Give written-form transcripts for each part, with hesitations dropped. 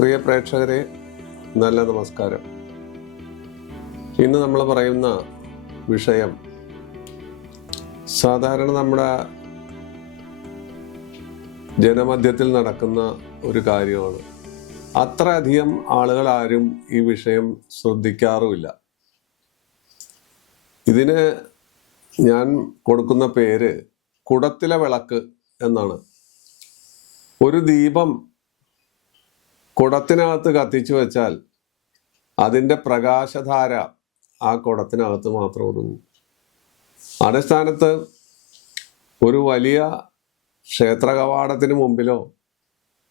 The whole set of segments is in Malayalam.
പ്രിയ പ്രേക്ഷകരെ, നല്ല നമസ്കാരം. ഇന്ന് നമ്മൾ പറയുന്ന വിഷയം സാധാരണ നമ്മുടെ ജനമധ്യത്തിൽ നടക്കുന്ന ഒരു കാര്യമാണ്. അത്രയധികം ആളുകൾ ആരും ഈ വിഷയം ശ്രദ്ധിക്കാറുമില്ല. ഇതിന് ഞാൻ കൊടുക്കുന്ന പേര് കുടത്തിലെ വിളക്ക് എന്നാണ്. ഒരു ദീപം കുടത്തിനകത്ത് കത്തിച്ചു വെച്ചാൽ അതിൻ്റെ പ്രകാശധാര ആ കുടത്തിനകത്ത് മാത്രം ഒതുങ്ങും. അതേ സ്ഥാനത്ത് ഒരു വലിയ ക്ഷേത്ര കവാടത്തിന് മുമ്പിലോ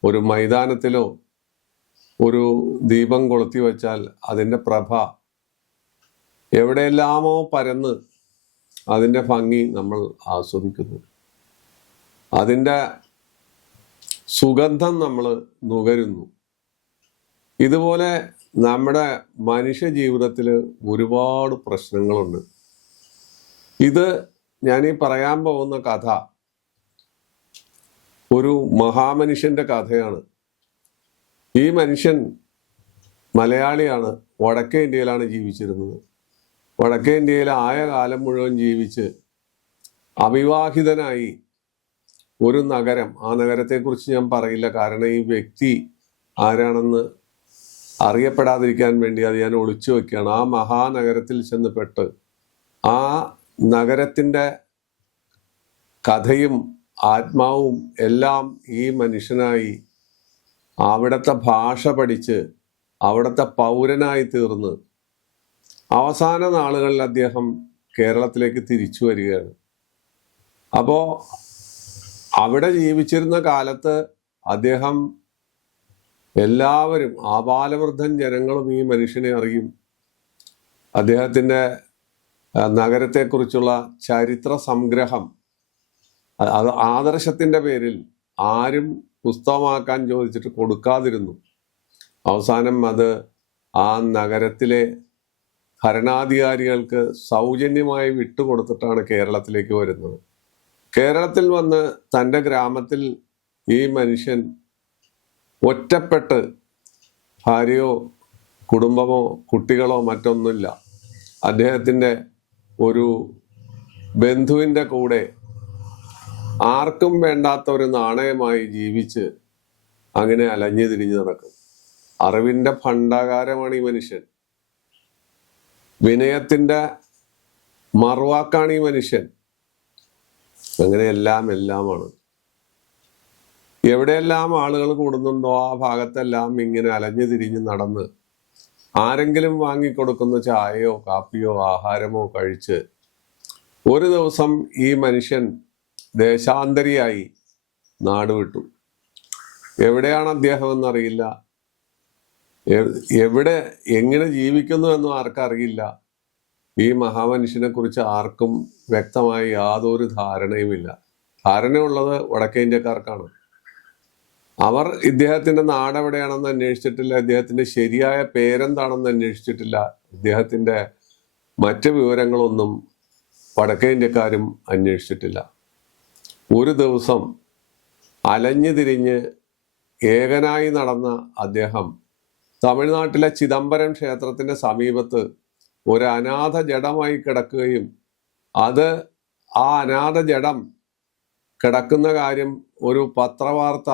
ഒരു മൈതാനത്തിലോ ഒരു ദീപം കൊളുത്തി വെച്ചാൽ അതിൻ്റെ പ്രഭ എവിടെയെല്ലാമോ പരന്ന് അതിൻ്റെ ഭംഗി നമ്മൾ ആസ്വദിക്കുന്നു. അതിൻ്റെ സുഗന്ധം നമ്മൾ നുകരുന്നു. ഇതുപോലെ നമ്മുടെ മനുഷ്യ ജീവിതത്തിൽ ഒരുപാട് പ്രശ്നങ്ങളുണ്ട്. ഇത് ഞാനീ പറയാൻ പോകുന്ന കഥ ഒരു മഹാമനുഷ്യന്റെ കഥയാണ്. ഈ മനുഷ്യൻ മലയാളിയാണ്. വടക്കേ ഇന്ത്യയിലാണ് ജീവിച്ചിരുന്നത്. വടക്കേ ഇന്ത്യയിൽ ആയ കാലം മുഴുവൻ ജീവിച്ച് അവിവാഹിതനായി ഒരു നഗരം, ആ നഗരത്തെക്കുറിച്ച് ഞാൻ പറയില്ല, കാരണം ഈ വ്യക്തി ആരാണെന്ന് അറിയപ്പെടാതിരിക്കാൻ വേണ്ടി അത് ഞാൻ ഒളിച്ചു വെക്കുകയാണ്. ആ മഹാനഗരത്തിൽ ചെന്നപ്പെട്ട് ആ നഗരത്തിൻ്റെ കഥയും ആത്മാവും എല്ലാം ഈ മനുഷ്യനായി അവിടുത്തെ ഭാഷ പഠിച്ച് അവിടുത്തെ പൗരനായി തീർന്ന് അവസാന നാളുകളിൽ അദ്ദേഹം കേരളത്തിലേക്ക് തിരിച്ചു വരികയാണ്. അപ്പോൾ അവിടെ ജീവിച്ചിരുന്ന കാലത്ത് അദ്ദേഹം എല്ലാവരും, ആബാലവൃദ്ധൻ ജനങ്ങളും ഈ മനുഷ്യനെ അറിയും. അദ്ദേഹത്തിൻ്റെ നഗരത്തെക്കുറിച്ചുള്ള ചരിത്ര സംഗ്രഹം അത് ആദർശത്തിൻ്റെ പേരിൽ ആരും പുസ്തകമാക്കാൻ ചോദിച്ചിട്ട് കൊടുക്കാതിരുന്നു. അവസാനം അത് ആ നഗരത്തിലെ ഭരണാധികാരികൾക്ക് സൗജന്യമായി വിട്ടുകൊടുത്തിട്ടാണ് കേരളത്തിലേക്ക് വരുന്നത്. കേരളത്തിൽ വന്ന് തൻ്റെ ഗ്രാമത്തിൽ ഈ മനുഷ്യൻ ഒറ്റപ്പെട്ട്, ഭാര്യയോ കുടുംബമോ കുട്ടികളോ മറ്റൊന്നുമില്ല, അദ്ദേഹത്തിൻ്റെ ഒരു ബന്ധുവിൻ്റെ കൂടെ ആർക്കും വേണ്ടാത്ത ഒരു നാണയമായി ജീവിച്ച് അങ്ങനെ അലഞ്ഞു തിരിഞ്ഞു നടക്കും. അറിവിൻ്റെ ഭണ്ഡാകാരമാണ് ഈ മനുഷ്യൻ. വിനയത്തിൻ്റെ മറുവാക്കാണ് ഈ മനുഷ്യൻ. അങ്ങനെ എല്ലാമാണ്. എവിടെയെല്ലാം ആളുകൾ കൂടുന്നുണ്ടോ ആ ഭാഗത്തെല്ലാം ഇങ്ങനെ അലഞ്ഞു തിരിഞ്ഞ് നടന്ന് ആരെങ്കിലും വാങ്ങിക്കൊടുക്കുന്ന ചായയോ കാപ്പിയോ ആഹാരമോ കഴിച്ച് ഒരു ദിവസം ഈ മനുഷ്യൻ ദേശാന്തരിയായി നാട് വിട്ടു. എവിടെയാണ് അദ്ദേഹം എന്നറിയില്ല, എവിടെ എങ്ങനെ ജീവിക്കുന്നു എന്നും ആർക്കറിയില്ല. ഈ മഹാമനുഷ്യനെ കുറിച്ച് ആർക്കും വ്യക്തമായി യാതൊരു ധാരണയുമില്ല. ധാരണയുള്ളത് വടക്കേ ഇന്ത്യക്കാർക്കാണ്. അവർ ഇദ്ദേഹത്തിന്റെ നാടെവിടെയാണെന്ന് അന്വേഷിച്ചിട്ടില്ല, ഇദ്ദേഹത്തിന്റെ ശരിയായ പേരെന്താണെന്ന് അന്വേഷിച്ചിട്ടില്ല, ഇദ്ദേഹത്തിന്റെ മറ്റ് വിവരങ്ങളൊന്നും വടക്കേ ഇന്ത്യക്കാരും അന്വേഷിച്ചിട്ടില്ല. ഒരു ദിവസം അലഞ്ഞു തിരിഞ്ഞ് ഏകനായി നടന്ന അദ്ദേഹം തമിഴ്നാട്ടിലെ ചിദംബരം ക്ഷേത്രത്തിന്റെ സമീപത്ത് ഒരു അനാഥ ജഡമായി കിടക്കുകയും അത് ആ അനാഥ ജഡം കിടക്കുന്ന കാര്യം ഒരു പത്രവാർത്ത,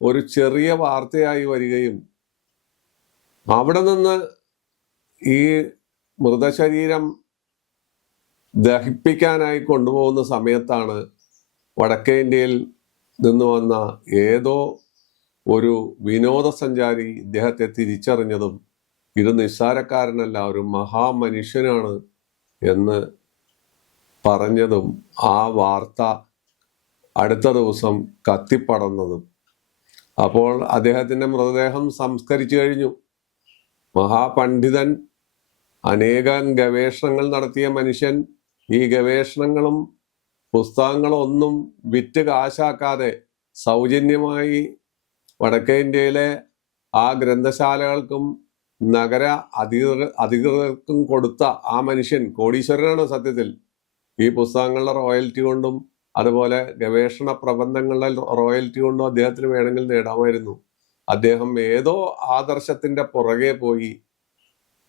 ഒരു ചെറിയ വാർത്തയായി വരികയും അവിടെ നിന്ന് ഈ മൃതശരീരം ദഹിപ്പിക്കാനായി കൊണ്ടുപോകുന്ന സമയത്താണ് വടക്കേ ഇന്ത്യയിൽ നിന്ന് വന്ന ഏതോ ഒരു വിനോദസഞ്ചാരി ഇദ്ദേഹത്തെ തിരിച്ചറിഞ്ഞതും ഇത് നിസ്സാരക്കാരനല്ല, ഒരു മഹാമനുഷ്യനാണ് എന്ന് പറഞ്ഞതും ആ വാർത്ത അടുത്ത ദിവസം കത്തിപ്പടർന്നതും. അപ്പോൾ അദ്ദേഹത്തിൻ്റെ മൃതദേഹം സംസ്കരിച്ചു കഴിഞ്ഞു. മഹാപണ്ഡിതൻ, അനേകം ഗവേഷണങ്ങൾ നടത്തിയ മനുഷ്യൻ, ഈ ഗവേഷണങ്ങളും പുസ്തകങ്ങളും ഒന്നും വിറ്റ് കാശാക്കാതെ സൗജന്യമായി വടക്കേ ഇന്ത്യയിലെ ആ ഗ്രന്ഥശാലകൾക്കും നഗര അധികൃതർക്കും കൊടുത്ത ആ മനുഷ്യൻ കോടീശ്വരനാണ് സത്യത്തിൽ. ഈ പുസ്തകങ്ങളുടെ റോയൽറ്റി കൊണ്ടും അതുപോലെ ഗവേഷണ പ്രബന്ധങ്ങളുടെ റോയൽറ്റി കൊണ്ടും അദ്ദേഹത്തിന് വേണമെങ്കിൽ നേടാമായിരുന്നു. അദ്ദേഹം ഏതോ ആദർശത്തിന്റെ പുറകെ പോയി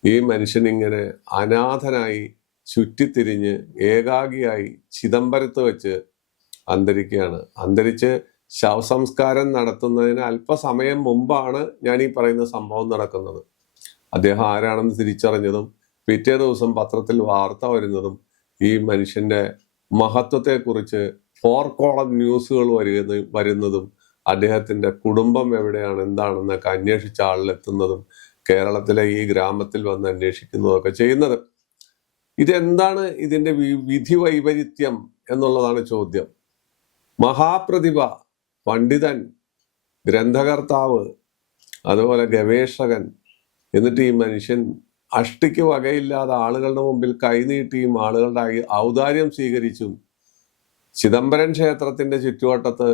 ഈ മനുഷ്യനിങ്ങനെ അനാഥനായി ചുറ്റിത്തിരിഞ്ഞ് ഏകാഗിയായി ചിദംബരത്ത് വെച്ച് അന്തരിക്കുകയാണ്. അന്തരിച്ച് ശവസംസ്കാരം നടത്തുന്നതിന് അല്പസമയം മുമ്പാണ് ഞാൻ ഈ പറയുന്ന സംഭവം നടക്കുന്നത്. അദ്ദേഹം ആരാണെന്ന് തിരിച്ചറിഞ്ഞതും പിറ്റേ ദിവസം പത്രത്തിൽ വാർത്ത വരുന്നതും ഈ മനുഷ്യന്റെ മഹത്വത്തെക്കുറിച്ച് 4 കോളം ന്യൂസുകൾ വരുന്നതും അദ്ദേഹത്തിന്റെ കുടുംബം എവിടെയാണ് എന്താണെന്നൊക്കെ അന്വേഷിച്ച ആളിലെത്തുന്നതും കേരളത്തിലെ ഈ ഗ്രാമത്തിൽ വന്ന് അന്വേഷിക്കുന്നതൊക്കെ ചെയ്യുന്നത്. ഇതെന്താണ് ഇതിന്റെ വിധി വൈപരീത്യം എന്നുള്ളതാണ് ചോദ്യം. മഹാപ്രതിഭ, പണ്ഡിതൻ, ഗ്രന്ഥകർത്താവ്, അതുപോലെ ഗവേഷകൻ, എന്നിട്ട് ഈ മനുഷ്യൻ അഷ്ടിക്ക് വകയില്ലാതെ ആളുകളുടെ മുമ്പിൽ കൈനീട്ടിയും ആളുകളുടെ ഔദാര്യം സ്വീകരിച്ചും ചിദംബരം ക്ഷേത്രത്തിന്റെ ചുറ്റുവട്ടത്ത്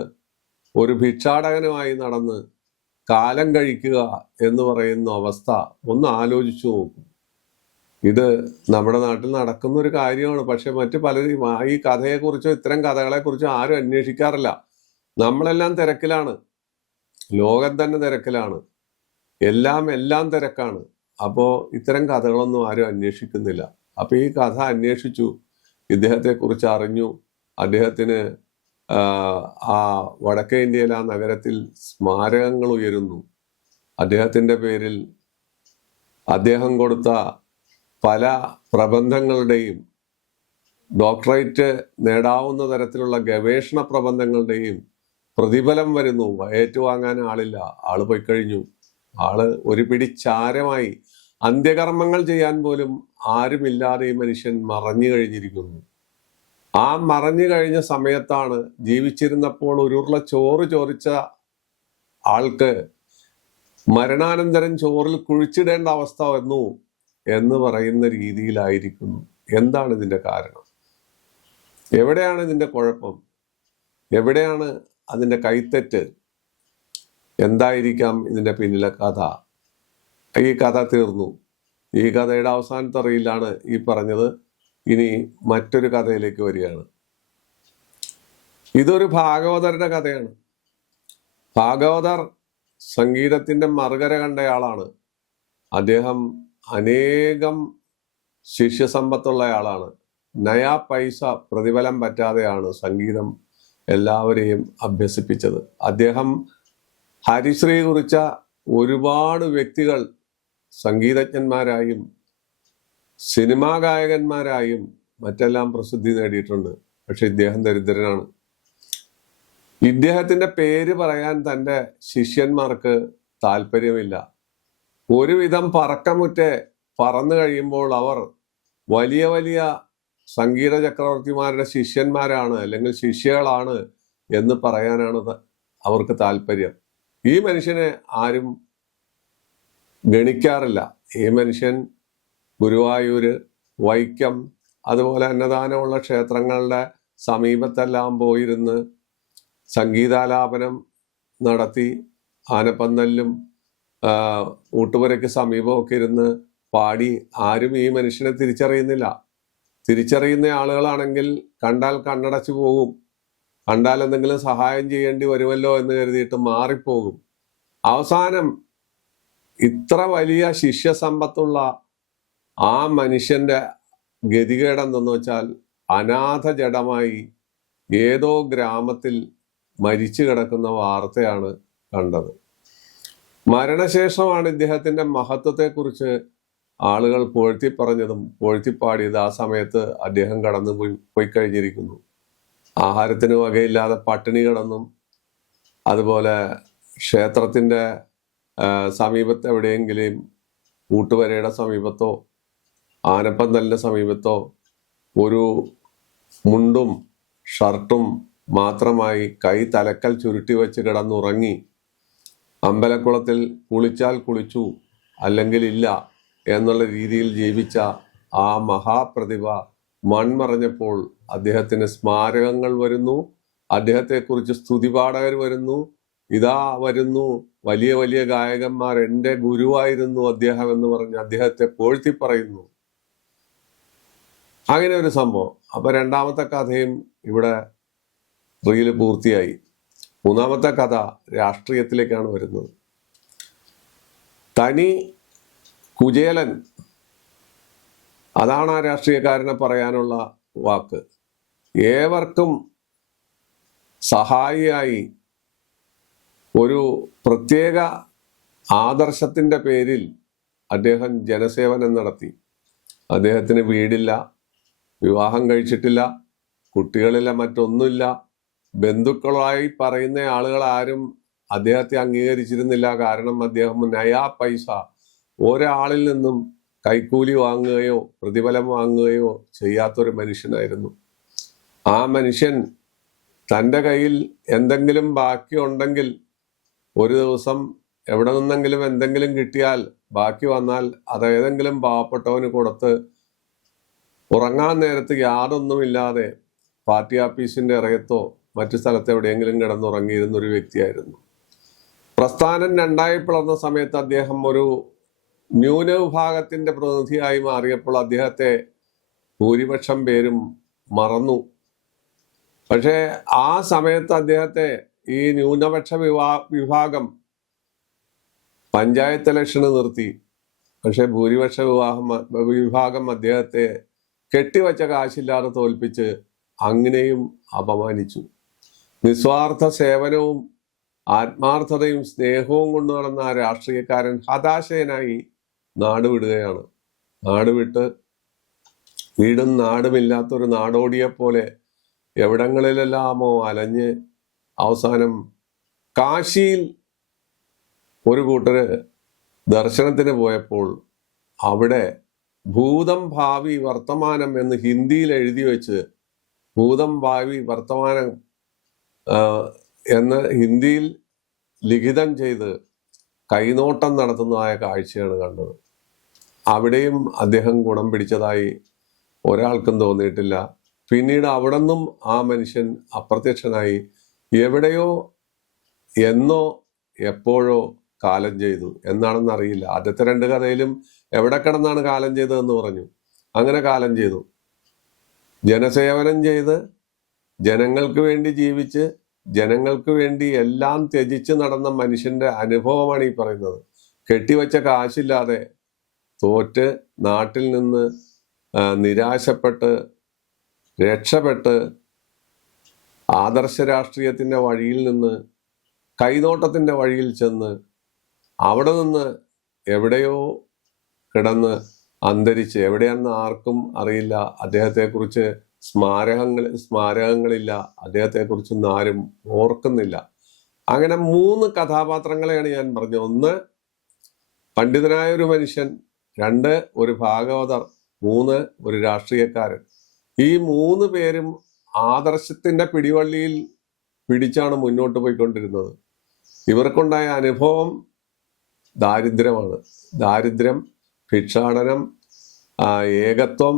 ഒരു ഭിക്ഷാടകനുമായി നടന്ന് കാലം കഴിക്കുക എന്ന് പറയുന്ന അവസ്ഥ ഒന്ന് ആലോചിച്ചു നോക്കും. ഇത് നമ്മുടെ നാട്ടിൽ നടക്കുന്ന ഒരു കാര്യമാണ്. പക്ഷെ മറ്റു പലരും ഈ കഥയെക്കുറിച്ചോ ഇത്തരം കഥകളെക്കുറിച്ചോ ആരും അന്വേഷിക്കാറില്ല. നമ്മളെല്ലാം തിരക്കിലാണ്, ലോകം തന്നെ തിരക്കിലാണ്, എല്ലാം തിരക്കാണ്. അപ്പോ ഇത്തരം കഥകളൊന്നും ആരും അന്വേഷിക്കുന്നില്ല. അപ്പൊ ഈ കഥ അന്വേഷിച്ചു, ഇദ്ദേഹത്തെ കുറിച്ച് അറിഞ്ഞു. അദ്ദേഹത്തിന് ആ വടക്കേ ഇന്ത്യയിലെ ആ നഗരത്തിൽ സ്മാരകങ്ങൾ ഉയരുന്നു. അദ്ദേഹത്തിന്റെ പേരിൽ അദ്ദേഹം കൊടുത്ത പല പ്രബന്ധങ്ങളുടെയും, ഡോക്ടറേറ്റ് നേടാവുന്ന തരത്തിലുള്ള ഗവേഷണ പ്രബന്ധങ്ങളുടെയും പ്രതിഫലം വരുന്നു. ഏറ്റുവാങ്ങാൻ ആളില്ല, ആള് പോയി കഴിഞ്ഞു. ആള് ഒരു പിടി ചാരമായി, അന്ത്യകർമ്മങ്ങൾ ചെയ്യാൻ പോലും ആരുമില്ലാതെ ഈ മനുഷ്യൻ മറഞ്ഞു കഴിഞ്ഞിരിക്കുന്നു. ആ മറഞ്ഞു കഴിഞ്ഞ സമയത്താണ് ജീവിച്ചിരുന്നപ്പോൾ ഒരു ഉരുള ചോറ് ചോദിച്ച ആൾക്ക് മരണാനന്തരം ചോറിൽ കുഴിച്ചിടേണ്ട അവസ്ഥ വന്നു എന്ന് പറയുന്ന രീതിയിലായിരിക്കുന്നു. എന്താണ് ഇതിന്റെ കാരണം? എവിടെയാണ് ഇതിന്റെ കുഴപ്പം? എവിടെയാണ് അതിന്റെ കൈത്തെറ്റ്? എന്തായിരിക്കാം ഇതിന്റെ പിന്നിലെ കഥ? ഈ കഥ തീർന്നു. ഈ കഥയുടെ അവസാനത്തെ റീലാണ് ഈ പറഞ്ഞത്. ഇനി മറ്റൊരു കഥയിലേക്ക് വരികയാണ്. ഇതൊരു ഭാഗവതരുടെ കഥയാണ്. ഭാഗവതർ സംഗീതത്തിന്റെ മറുകര കണ്ടയാളാണ്. അദ്ദേഹം അനേകം ശിഷ്യസമ്പത്തുള്ള ആളാണ്. നയാ പൈസ പ്രതിഫലം പറ്റാതെയാണ് സംഗീതം എല്ലാവരെയും അഭ്യസിപ്പിച്ചത്. അദ്ദേഹം ഹരിശ്രീ കുറിച്ച ഒരുപാട് വ്യക്തികൾ സംഗീതജ്ഞന്മാരായും സിനിമാ ഗായകന്മാരായും മറ്റെല്ലാം പ്രസിദ്ധി നേടിയിട്ടുണ്ട്. പക്ഷെ ഇദ്ദേഹം ദരിദ്രനാണ്. ഇദ്ദേഹത്തിന്റെ പേര് പറയാൻ തൻ്റെ ശിഷ്യന്മാർക്ക് താല്പര്യമില്ല. ഒരുവിധം പറക്കമുറ്റെ പറന്നു കഴിയുമ്പോൾ അവർ വലിയ വലിയ സംഗീത ചക്രവർത്തിമാരുടെ ശിഷ്യന്മാരാണ് അല്ലെങ്കിൽ ശിഷ്യകളാണ് എന്ന് പറയാനാണ് അവർക്ക് താല്പര്യം. ഈ മനുഷ്യനെ ആരും ഗണിക്കാറില്ല. ഈ മനുഷ്യൻ ഗുരുവായൂര്, വൈക്കം, അതുപോലെ അന്നദാനമുള്ള ക്ഷേത്രങ്ങളുടെ സമീപത്തെല്ലാം പോയിരുന്ന് സംഗീതാലാപനം നടത്തി ആനപ്പന്തലിലും ഊട്ടുപുരയ്ക്ക് സമീപമൊക്കെ ഇരുന്ന് പാടി ആരും ഈ മനുഷ്യനെ തിരിച്ചറിയുന്നില്ല. തിരിച്ചറിയുന്ന ആളുകളാണെങ്കിൽ കണ്ടാൽ കണ്ണടച്ചു പോകും, കണ്ടാൽ എന്തെങ്കിലും സഹായം ചെയ്യേണ്ടി വരുമല്ലോ എന്ന് കരുതിയിട്ട് മാറിപ്പോകും. അവസാനം ഇത്ര വലിയ ശിഷ്യസമ്പത്തുള്ള ആ മനുഷ്യന്റെ ഗതികേടെന്തെന്ന് വെച്ചാൽ അനാഥ ജഡമായി ഏതോ ഗ്രാമത്തിൽ മരിച്ചു കിടക്കുന്ന വാർത്തയാണ് കണ്ടത്. മരണശേഷമാണ് ഇദ്ദേഹത്തിന്റെ മഹത്വത്തെക്കുറിച്ച് ആളുകൾ പുകഴ്ത്തി പറഞ്ഞതും പുകഴ്ത്തിപ്പാടിയത്. ആ സമയത്ത് അദ്ദേഹം കടന്നു പോയി കഴിഞ്ഞിരിക്കുന്നു. ആഹാരത്തിന് വകയില്ലാതെ പട്ടിണി കിടന്നും, അതുപോലെ ക്ഷേത്രത്തിന്റെ സമീപത്ത് എവിടെയെങ്കിലും ഊട്ടുവരയുടെ സമീപത്തോ ആനപ്പന്തലിന്റെ സമീപത്തോ ഒരു മുണ്ടും ഷർട്ടും മാത്രമായി കൈ തലക്കൽ ചുരുട്ടി വെച്ച് കിടന്നുറങ്ങി. അമ്പലക്കുളത്തിൽ കുളിച്ചാൽ കുളിച്ചു, അല്ലെങ്കിൽ ഇല്ല എന്നുള്ള രീതിയിൽ ജീവിച്ച ആ മഹാപ്രതിഭ മൺമറഞ്ഞപ്പോൾ അദ്ദേഹത്തിന് സ്മാരകങ്ങൾ വരുന്നു, അദ്ദേഹത്തെക്കുറിച്ച് സ്തുതിപാഠകർ വരുന്നു. ഇതാ വരുന്നു വലിയ വലിയ ഗായകന്മാർ, എൻ്റെ ഗുരുവായിരുന്നു അദ്ദേഹം എന്ന് പറഞ്ഞ് അദ്ദേഹത്തെ പുകഴ്ത്തി പറയുന്നു. അങ്ങനെ ഒരു സംഭവം. അപ്പൊ രണ്ടാമത്തെ കഥയും ഇവിടെ റീല് പൂർത്തിയായി. മൂന്നാമത്തെ കഥ രാഷ്ട്രീയത്തിലേക്കാണ് വരുന്നത്. തനി കുചേലൻ, അതാണ് ആ രാഷ്ട്രീയക്കാരനെ പറയാനുള്ള വാക്ക്. ഏവർക്കും സഹായിയായി ഒരു പ്രത്യേക ആദർശത്തിൻ്റെ പേരിൽ അദ്ദേഹം ജനസേവനം നടത്തി. അദ്ദേഹത്തിന് വീടില്ല, വിവാഹം കഴിച്ചിട്ടില്ല, കുട്ടികളില്ല, മറ്റൊന്നുമില്ല. ബന്ധുക്കളായി പറയുന്ന ആളുകൾ ആരും അദ്ദേഹത്തെ അംഗീകരിച്ചിരുന്നില്ല. കാരണം അദ്ദേഹം നയാ പൈസ ഒരാളിൽ നിന്നും കൈക്കൂലി വാങ്ങുകയോ പ്രതിഫലം വാങ്ങുകയോ ചെയ്യാത്തൊരു മനുഷ്യനായിരുന്നു. ആ മനുഷ്യൻ തൻ്റെ കയ്യിൽ എന്തെങ്കിലും ബാക്കിയുണ്ടെങ്കിൽ, ഒരു ദിവസം എവിടെ നിന്നെങ്കിലും എന്തെങ്കിലും കിട്ടിയാൽ ബാക്കി വന്നാൽ അത് ഏതെങ്കിലും പാവപ്പെട്ടവന് കൊടുത്ത് ഉറങ്ങാൻ നേരത്ത് യാതൊന്നുമില്ലാതെ പാർട്ടി ആഫീസിന്റെ ഇറയത്തോ മറ്റു സ്ഥലത്ത് എവിടെയെങ്കിലും കിടന്നുറങ്ങിയിരുന്ന ഒരു വ്യക്തിയായിരുന്നു. പ്രസ്ഥാനം രണ്ടായി പിളർന്ന സമയത്ത് അദ്ദേഹം ഒരു ന്യൂനവിഭാഗത്തിന്റെ പ്രതിനിധിയായി മാറിയപ്പോൾ അദ്ദേഹത്തെ ഭൂരിപക്ഷം പേരും മറന്നു. പക്ഷേ ആ സമയത്ത് അദ്ദേഹത്തെ ഈ ന്യൂനപക്ഷ വിഭാഗം പഞ്ചായത്ത് ഇലക്ഷന് നിർത്തി. പക്ഷെ ഭൂരിപക്ഷ വിഭാഗം അദ്ദേഹത്തെ കെട്ടിവച്ച കാശില്ലാതെ തോൽപ്പിച്ച് അങ്ങനെയും അപമാനിച്ചു. നിസ്വാർത്ഥ സേവനവും ആത്മാർത്ഥതയും സ്നേഹവും കൊണ്ടു നടന്ന ആ രാഷ്ട്രീയക്കാരൻ ഹതാശയനായി നാടുവിടുകയാണ്. നാടുവിട്ട് വീടും നാടുമില്ലാത്തൊരു നാടോടിയെ പോലെ എവിടങ്ങളിലെല്ലാമോ അലഞ്ഞ് അവസാനം കാശിയിൽ ഒരു കൂട്ടര് ദർശനത്തിന് പോയപ്പോൾ അവിടെ ഭൂതം ഭാവി വർത്തമാനം എന്ന് ഹിന്ദിയിൽ എഴുതി വെച്ച്, ഭൂതം ഭാവി വർത്തമാനം എന്ന് ഹിന്ദിയിൽ ലിഖിതം ചെയ്ത് കൈനോട്ടം നടത്തുന്നതായ കാഴ്ചയാണ് കണ്ടത്. അവിടെയും അദ്ദേഹം ഗുണം പിടിച്ചതായി ഒരാൾക്കും തോന്നിയിട്ടില്ല. പിന്നീട് അവിടെ നിന്നും ആ മനുഷ്യൻ അപ്രത്യക്ഷനായി എവിടെയോ എന്നോ എപ്പോഴോ കാലം ചെയ്തു. എന്നാണെന്ന് അറിയില്ല. ആദ്യത്തെ രണ്ട് കഥയിലും എവിടെ കിടന്നാണ് കാലം ചെയ്തതെന്ന് പറഞ്ഞു. അങ്ങനെ കാലം ചെയ്തു. ജനസേവനം ചെയ്ത് ജനങ്ങൾക്ക് വേണ്ടി ജീവിച്ച് ജനങ്ങൾക്ക് വേണ്ടി എല്ലാം ത്യജിച്ച് നടന്ന മനുഷ്യന്റെ അനുഭവമാണ് ഈ പറയുന്നത്. കെട്ടിവെച്ച കാശില്ലാതെ തോറ്റ് നാട്ടിൽ നിന്ന് നിരാശപ്പെട്ട് രക്ഷപ്പെട്ട് ആദർശ രാഷ്ട്രീയത്തിന്റെ വഴിയിൽ നിന്ന് കൈനോട്ടത്തിന്റെ വഴിയിൽ ചെന്ന് അവിടെ നിന്ന് എവിടെയോ കിടന്ന് അന്തരിച്ച്, എവിടെയാണെന്ന് ആർക്കും അറിയില്ല. അദ്ദേഹത്തെക്കുറിച്ച് സ്മാരകങ്ങളില്ല, അദ്ദേഹത്തെക്കുറിച്ചൊന്നും ആരും ഓർക്കുന്നില്ല. അങ്ങനെ 3 കഥാപാത്രങ്ങളെയാണ് ഞാൻ പറഞ്ഞത്. 1 പണ്ഡിതനായ ഒരു മനുഷ്യൻ, 2 ഒരു ഭാഗവതർ, 3 ഒരു രാഷ്ട്രീയക്കാരൻ. ഈ 3 പേരും ആദർശത്തിന്റെ പിടിവള്ളിയിൽ പിടിച്ചാണ് മുന്നോട്ട് പോയിക്കൊണ്ടിരുന്നത്. ഇവർക്കുണ്ടായ അനുഭവം ദാരിദ്ര്യമാണ്. ദാരിദ്ര്യം, ഭിക്ഷാടനം, ഏകത്വം,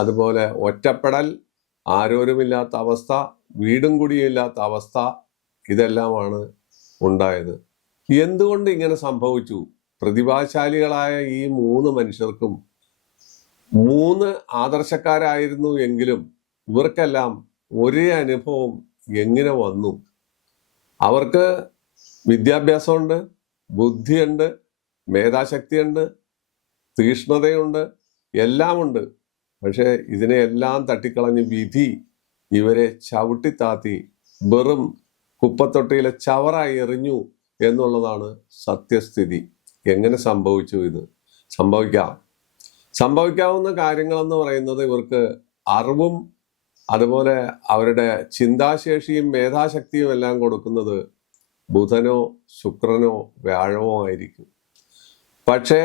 അതുപോലെ ഒറ്റപ്പെടൽ, ആരോരുമില്ലാത്ത അവസ്ഥ, വീടും കുടിയില്ലാത്ത അവസ്ഥ, ഇതെല്ലാമാണ് ഉണ്ടായത്. എന്തുകൊണ്ട് ഇങ്ങനെ സംഭവിച്ചു? പ്രതിഭാശാലികളായ ഈ 3 മനുഷ്യർക്കും 3 ആദർശക്കാരായിരുന്നു എങ്കിലും ഇവർക്കെല്ലാം ഒരേ അനുഭവം എങ്ങനെ വന്നു? അവർക്ക് വിദ്യാഭ്യാസമുണ്ട്, ബുദ്ധിയുണ്ട്, മേധാശക്തിയുണ്ട്, തീഷ്ണതയുണ്ട്, എല്ലാമുണ്ട്. പക്ഷെ ഇതിനെയെല്ലാം തട്ടിക്കളഞ്ഞ് വിധി ഇവരെ ചവിട്ടിത്താത്തി വെറും കുപ്പത്തൊട്ടിയിലെ ചവറായി എറിഞ്ഞു എന്നുള്ളതാണ് സത്യസ്ഥിതി. എങ്ങനെ സംഭവിച്ചു? ഇത് സംഭവിക്കാവുന്ന കാര്യങ്ങളെന്ന് പറയുന്നത് ഇവർക്ക് അറിവും അതുപോലെ അവരുടെ ചിന്താശേഷിയും മേധാശക്തിയും എല്ലാം കൊടുക്കുന്നത് ബുധനോ ശുക്രനോ വ്യാഴമോ ആയിരിക്കും. പക്ഷേ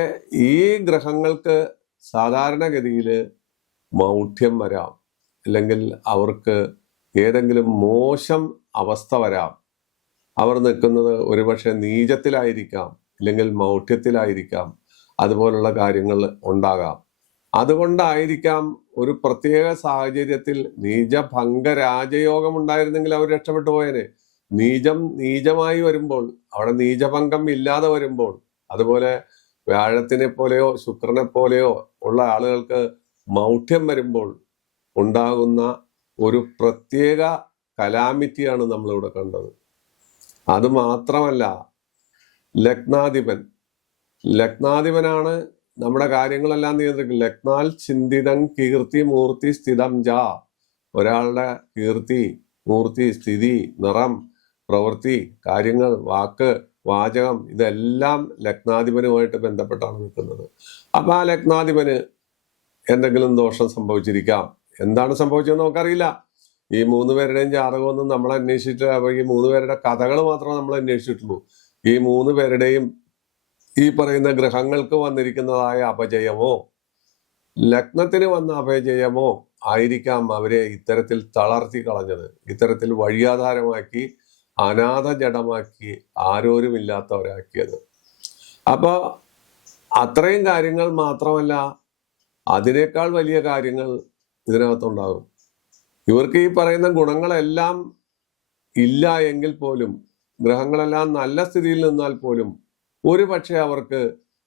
ഈ ഗ്രഹങ്ങൾക്ക് സാധാരണഗതിയിൽ മൗഢ്യം വരാം, അല്ലെങ്കിൽ അവർക്ക് ഏതെങ്കിലും മോശം അവസ്ഥ വരാം. അവർ നിൽക്കുന്നത് ഒരുപക്ഷെ നീചത്തിലായിരിക്കാം, ഇല്ലെങ്കിൽ മൗഢ്യത്തിലായിരിക്കാം. അതുപോലുള്ള കാര്യങ്ങൾ ഉണ്ടാകാം. അതുകൊണ്ടായിരിക്കാം ഒരു പ്രത്യേക സാഹചര്യത്തിൽ നീചഭംഗ രാജയോഗം ഉണ്ടായിരുന്നെങ്കിൽ അവർ രക്ഷപ്പെട്ടു പോയേനെ. നീചമായി വരുമ്പോൾ, അവിടെ നീചഭംഗം ഇല്ലാതെ വരുമ്പോൾ, അതുപോലെ വ്യാഴത്തിനെ പോലെയോ ശുക്രനെ പോലെയോ ഉള്ള ആളുകൾക്ക് മൗഢ്യം വരുമ്പോൾ ഉണ്ടാകുന്ന ഒരു പ്രത്യേക കലാമിറ്റിയാണ് നമ്മളിവിടെ കണ്ടത്. അത് മാത്രമല്ല, ലഗ്നാധിപൻ ലഗ്നാധിപനാണ് നമ്മുടെ കാര്യങ്ങളെല്ലാം നിയന്ത്രിക്കും. ലഗ്നാൽ ചിന്തിതം കീർത്തി മൂർത്തി സ്ഥിതം ജ. ഒരാളുടെ കീർത്തി, മൂർത്തി, സ്ഥിതി, നിറം, പ്രവൃത്തി, കാര്യങ്ങൾ, വാക്ക്, വാചകം ഇതെല്ലാം ലഗ്നാധിപനുമായിട്ട് ബന്ധപ്പെട്ടാണ് നിൽക്കുന്നത്. അപ്പൊ ആ ലഗ്നാധിപന് എന്തെങ്കിലും ദോഷം സംഭവിച്ചിരിക്കാം. എന്താണ് സംഭവിച്ചതെന്ന് നമുക്കറിയില്ല. ഈ 3 പേരുടെയും ജാതകമൊന്നും നമ്മൾ അന്വേഷിച്ചിട്ട്, അപ്പൊ ഈ 3 പേരുടെ കഥകൾ മാത്രമേ നമ്മൾ അന്വേഷിച്ചിട്ടുള്ളൂ. ഈ 3 പേരുടെയും ഈ പറയുന്ന ഗ്രഹങ്ങൾക്ക് വന്നിരിക്കുന്നതായ അപജയമോ ലഗ്നത്തിന് വന്ന അപജയമോ ആയിരിക്കാം അവരെ ഇത്തരത്തിൽ തളർത്തി കളഞ്ഞത്, ഇത്തരത്തിൽ വഴിയാധാരമാക്കി, അനാഥ ജഡമാക്കി, ആരോരുമില്ലാത്തവരാക്കിയത്. അപ്പൊ അത്രയും കാര്യങ്ങൾ മാത്രമല്ല, അതിനേക്കാൾ വലിയ കാര്യങ്ങൾ ഇതിനകത്തുണ്ടാകും. ഇവർക്ക് ഈ പറയുന്ന ഗുണങ്ങളെല്ലാം ഇല്ല എങ്കിൽ പോലും, ഗ്രഹങ്ങളെല്ലാം നല്ല സ്ഥിതിയിൽ നിന്നാൽ പോലും, ഒരു പക്ഷെ അവർക്ക്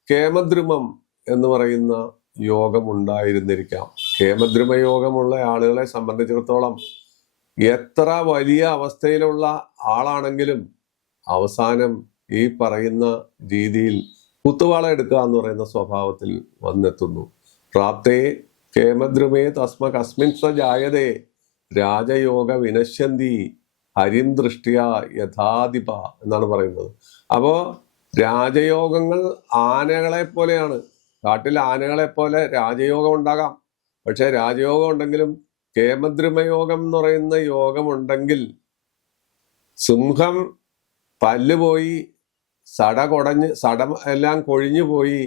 കേമദ്രുമം എന്ന് പറയുന്ന യോഗം ഉണ്ടായിരുന്നിരിക്കാം. കേമദ്രുമ യോഗമുള്ള ആളുകളെ സംബന്ധിച്ചിടത്തോളം എത്ര വലിയ അവസ്ഥയിലുള്ള ആളാണെങ്കിലും അവസാനം ഈ പറയുന്ന രീതിയിൽ കുത്തുവാള എടുക്കുക എന്ന് പറയുന്ന സ്വഭാവത്തിൽ വന്നെത്തുന്നു. പ്രാപ്തേ കേമദ്രുമേ തസ്മ കസ്മിൻ സ ജായതേ രാജയോഗ വിനശ്യന്തി ഹരിം ദൃഷ്ട്യ യഥാധിപ എന്നാണ് പറയുന്നത്. അപ്പോ രാജയോഗങ്ങൾ ആനകളെ പോലെയാണ്. കാട്ടിൽ ആനകളെ പോലെ രാജയോഗം ഉണ്ടാകാം. പക്ഷെ രാജയോഗം ഉണ്ടെങ്കിലും കേമദ്രുമയോഗം എന്ന് പറയുന്ന യോഗം ഉണ്ടെങ്കിൽ സിംഹം പല്ലുപോയി, സടം എല്ലാം കൊഴിഞ്ഞു പോയി,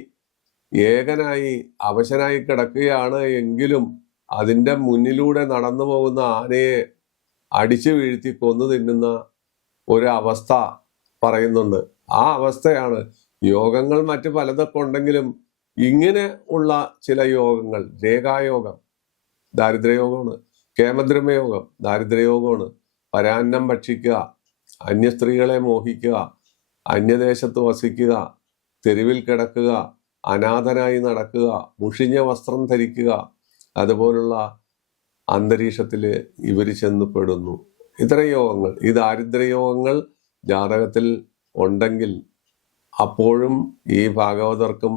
ഏകനായി അവശനായി കിടക്കുകയാണ് എങ്കിലും അതിന്റെ മുന്നിലൂടെ നടന്നു പോകുന്ന ആനയെ അടിച്ചു വീഴ്ത്തി കൊന്നു തിന്നുന്ന ഒരു അവസ്ഥ പറയുന്നുണ്ട്. ആ അവസ്ഥയാണ് യോഗങ്ങൾ. മറ്റു പലതൊക്കെ ഉണ്ടെങ്കിലും ഇങ്ങനെ ഉള്ള ചില യോഗങ്ങൾ, രേഖായോഗം ദാരിദ്ര്യയോഗമാണ്, കേമദ്രുമയോഗം ദാരിദ്ര്യയോഗമാണ്, പരാന്നം ഭക്ഷിക്കുക, അന്യ സ്ത്രീകളെ മോഹിക്കുക, അന്യദേശത്ത് വസിക്കുക, തെരുവിൽ കിടക്കുക, അനാഥനായി നടക്കുക, മുഷിഞ്ഞ വസ്ത്രം ധരിക്കുക, അതുപോലുള്ള അന്തരീക്ഷത്തിൽ ഇവർ ചെന്ന് പെടുന്നു. ഇത്തരം യോഗങ്ങൾ, ഈ ദാരിദ്ര്യയോഗങ്ങൾ ജാതകത്തിൽ ഉണ്ടെങ്കിൽ അപ്പോഴും ഈ ഭാഗവതർക്കും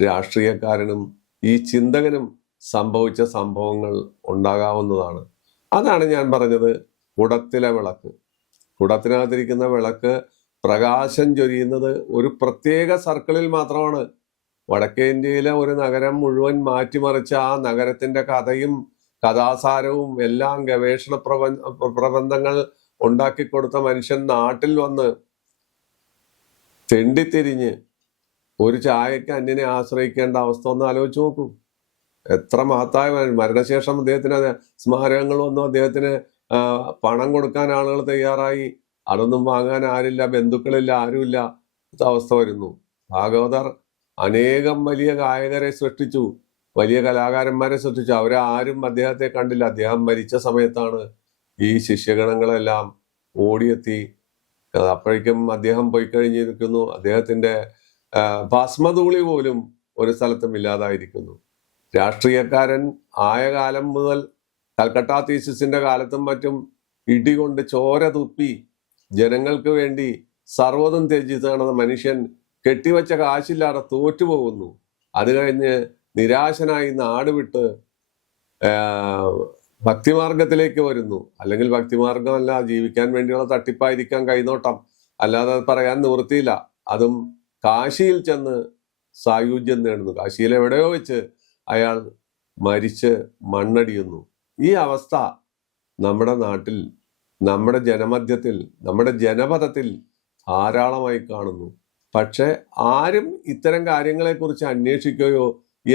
രാഷ്ട്രീയക്കാരനും ഈ ചിന്തകനും സംഭവിച്ച സംഭവങ്ങൾ ഉണ്ടാകാവുന്നതാണ്. അതാണ് ഞാൻ പറഞ്ഞത്, കുടത്തിലെ വിളക്ക്. കുടത്തിനകത്തിരിക്കുന്ന വിളക്ക് പ്രകാശം ചൊരിയുന്നത് ഒരു പ്രത്യേക സർക്കിളിൽ മാത്രമാണ്. വടക്കേ ഇന്ത്യയിലെ ഒരു നഗരം മുഴുവൻ മാറ്റിമറിച്ച ആ നഗരത്തിന്റെ കഥയും കഥാസാരവും എല്ലാം ഗവേഷണ പ്രബന്ധങ്ങൾ ഉണ്ടാക്കിക്കൊടുത്ത മനുഷ്യൻ നാട്ടിൽ വന്ന് തെണ്ടിത്തിരിഞ്ഞ് ഒരു ചായക്ക് അന്യനെ ആശ്രയിക്കേണ്ട അവസ്ഥ ഒന്ന് ആലോചിച്ച് നോക്കൂ. എത്ര മഹത്തായ മരണശേഷം അദ്ദേഹത്തിന് സ്മാരകങ്ങൾ വന്നു, അദ്ദേഹത്തിന് പണം കൊടുക്കാൻ ആളുകൾ തയ്യാറായി, അതൊന്നും വാങ്ങാൻ ആരില്ല, ബന്ധുക്കളില്ല, ആരുമില്ല, അവസ്ഥ വരുന്നു. ഭാഗവതർ അനേകം വലിയ ഗായകരെ സൃഷ്ടിച്ചു, വലിയ കലാകാരന്മാരെ സൃഷ്ടിച്ചു. അവരാരും അദ്ദേഹത്തെ കണ്ടില്ല. അദ്ദേഹം മരിച്ച സമയത്താണ് ഈ ശിഷ്യഗണങ്ങളെല്ലാം ഓടിയെത്തി. അപ്പോഴേക്കും അദ്ദേഹം പോയി കഴിഞ്ഞിരിക്കുന്നു. അദ്ദേഹത്തിന്റെ ഭസ്മധൂളി പോലും ഒരു സ്ഥലത്തും ഇല്ലാതായിരിക്കുന്നു. രാഷ്ട്രീയക്കാരൻ ആയ കാലം മുതൽ കൽക്കട്ട തീസിസിന്റെ കാലത്തും മറ്റും ഇടികൊണ്ട് ചോര തുപ്പി ജനങ്ങൾക്ക് വേണ്ടി സർവ്വതും ത്യജിച്ച് നടന്ന മനുഷ്യൻ കെട്ടിവെച്ച കാശില്ലാതെ തോറ്റുപോകുന്നു. അത് കഴിഞ്ഞ് നിരാശനായി നാട് വിട്ട് ഭക്തിമാർഗത്തിലേക്ക് വരുന്നു. അല്ലെങ്കിൽ ഭക്തിമാർഗമല്ല, ജീവിക്കാൻ വേണ്ടിയുള്ള തട്ടിപ്പായിരിക്കാം കൈനോട്ടം, അല്ലാതെ പറയാൻ നിവൃത്തിയില്ല. അതും കാശിയിൽ ചെന്ന് സായുജ്യം നേടുന്നു. കാശിയിൽ എവിടെയോ വെച്ച് അയാൾ മരിച്ച് മണ്ണടിയുന്നു. ഈ അവസ്ഥ നമ്മുടെ നാട്ടിൽ, നമ്മുടെ ജനമധ്യത്തിൽ, നമ്മുടെ ജനപദത്തിൽ ധാരാളമായി കാണുന്നു. പക്ഷെ ആരും ഇത്തരം കാര്യങ്ങളെക്കുറിച്ച് അന്വേഷിക്കുകയോ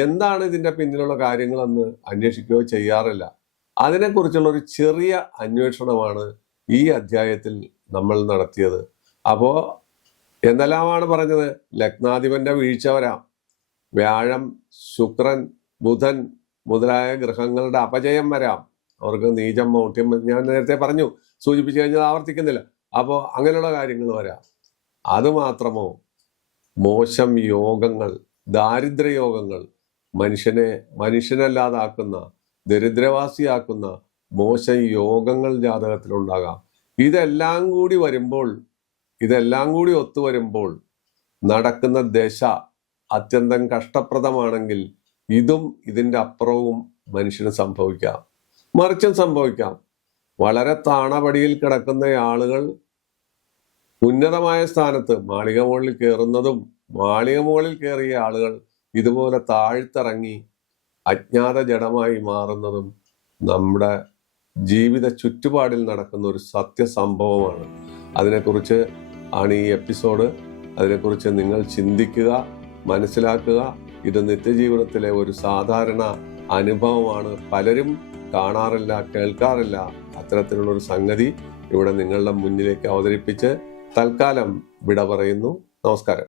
എന്താണ് ഇതിന്റെ പിന്നിലുള്ള കാര്യങ്ങളെന്ന് അന്വേഷിക്കുകയോ ചെയ്യാറില്ല. അതിനെക്കുറിച്ചുള്ള ഒരു ചെറിയ അന്വേഷണമാണ് ഈ അധ്യായത്തിൽ നമ്മൾ നടത്തിയത്. അപ്പോ എന്തെല്ലാമാണ് പറഞ്ഞത്? ലഗ്നാധിപന്റെ വീഴ്ച വരാം, വ്യാഴം, ശുക്രൻ, ബുധൻ മുതലായ ഗ്രഹങ്ങളുടെ അപജയം വരാം, അവർക്ക് നീചം, മൗഢ്യം, ഞാൻ നേരത്തെ പറഞ്ഞു, സൂചിപ്പിച്ചു കഴിഞ്ഞാൽ ആവർത്തിക്കുന്നില്ല. അപ്പോൾ അങ്ങനെയുള്ള കാര്യങ്ങൾ വരാം. അതുമാത്രമോ, മോശം യോഗങ്ങൾ, ദാരിദ്ര്യയോഗങ്ങൾ, മനുഷ്യനല്ലാതാക്കുന്ന, ദരിദ്രവാസിയാക്കുന്ന മോശം യോഗങ്ങൾ ജാതകത്തിലുണ്ടാകാം. ഇതെല്ലാം കൂടി ഒത്തുവരുമ്പോൾ നടക്കുന്ന ദശ അത്യന്തം കഷ്ടപ്രദമാണെങ്കിൽ ഇതും ഇതിന്റെ അപ്പുറവും മനുഷ്യന് സംഭവിക്കാം. മറിച്ചും സംഭവിക്കാം. വളരെ താണപടിയിൽ കിടക്കുന്ന ആളുകൾ ഉന്നതമായ സ്ഥാനത്ത് മാളിക മുകളിൽ കയറുന്നതും മാളിക മുകളിൽ കയറിയ ആളുകൾ ഇതുപോലെ താഴ്ത്തിറങ്ങി അജ്ഞാത ജഡമായി മാറുന്നതും നമ്മുടെ ജീവിത ചുറ്റുപാടിൽ നടക്കുന്ന ഒരു സത്യസംഭവമാണ്. അതിനെക്കുറിച്ച് ആണ് ഈ എപ്പിസോഡ്. അതിനെക്കുറിച്ച് നിങ്ങൾ ചിന്തിക്കുക, മനസ്സിലാക്കുക. ഇത് നിത്യജീവിതത്തിലെ ഒരു സാധാരണ അനുഭവമാണ്. പലരും കാണാറില്ല, കേൾക്കാറില്ല. അത്തരത്തിലുള്ള ഒരു സംഗതി ഇവിടെ നിങ്ങളുടെ മുന്നിലേക്ക് അവതരിപ്പിച്ച് തൽക്കാലം വിട പറയുന്നു. നമസ്കാരം.